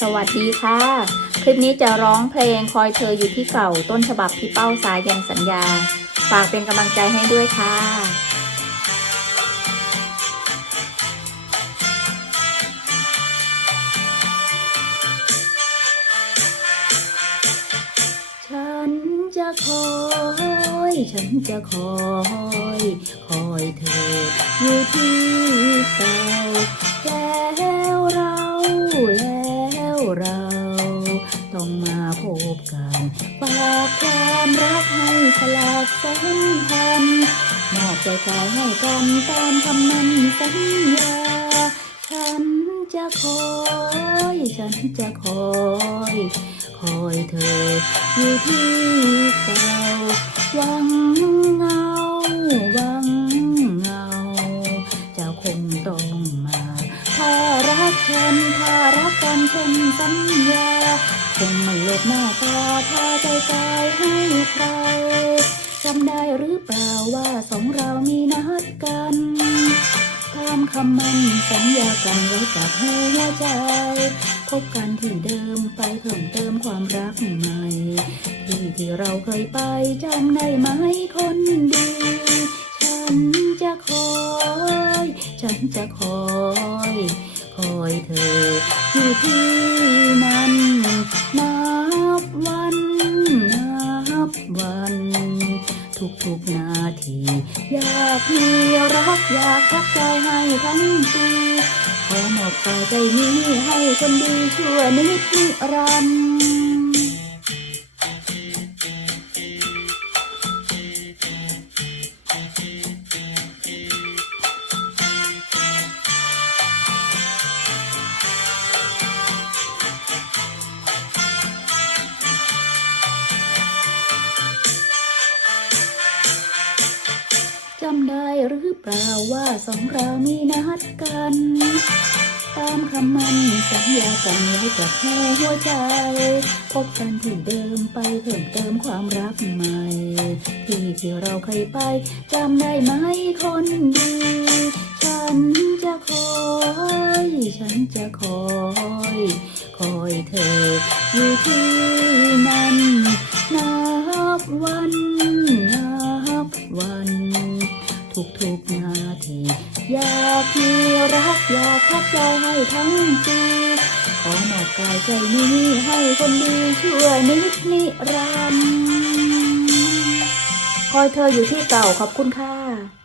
สวัสดีค่ะ คลิปนี้จะร้องเพลงคอยเธออยู่ที่เก่าต้นฉบับพี่เป้าสายันสัญญา ฝากเป็นกำลังใจให้ด้วยค่ะฉันจะคอยฉันจะคอย คอยเธออยู่ที่เก่า แล้วเราแล้วเรา ต้องมาพบกันฝากความรักให้ฉลากสัมพันธ์มอบใจกายให้กันตามคำมั่นสัญญาฉันจะคอยฉันจะคอยคอยเธออยู่ที่เก่าหวัง งไม่ลบหน้าตาพาใจกายให้ใครจำได้หรือเปล่าว่าสองเรามีนัดกันตามคำมั่นสัญญากันไว้กับหัวใจพบกันที่เดิมไปเพิ่มเติมความรักใหม่ที่ที่เราเคยไปจำได้ไหมคนดี ฉันจะคอย ฉันจะคอย คอยเธออยู่ที่นั้น อยากมีรักอยากทักใจให้ทั้งปีขอมอบกายใจนี้ให้คนดีชั่วนิดนิรันดร์ รือเปล่าว่าสองเรามีนัดกัน ตามคำมันสัญญากันไว้กับแค่หัวใจ พบกันที่เดิมไปเพิ่มเติมความรักใหม่ ที่ที่เราเคยไปจำได้ไหมคนดี ฉันจะคอย ฉันจะคอย คอยเธออยู่ที่นั้น อยากมีรักอยากทักใจให้ทั้งปีขอหมอบกายใจนี้ให้คนดีชั่วนิดนิรันดร์คอยเธออยู่ที่เก่าขอบคุณค่ะ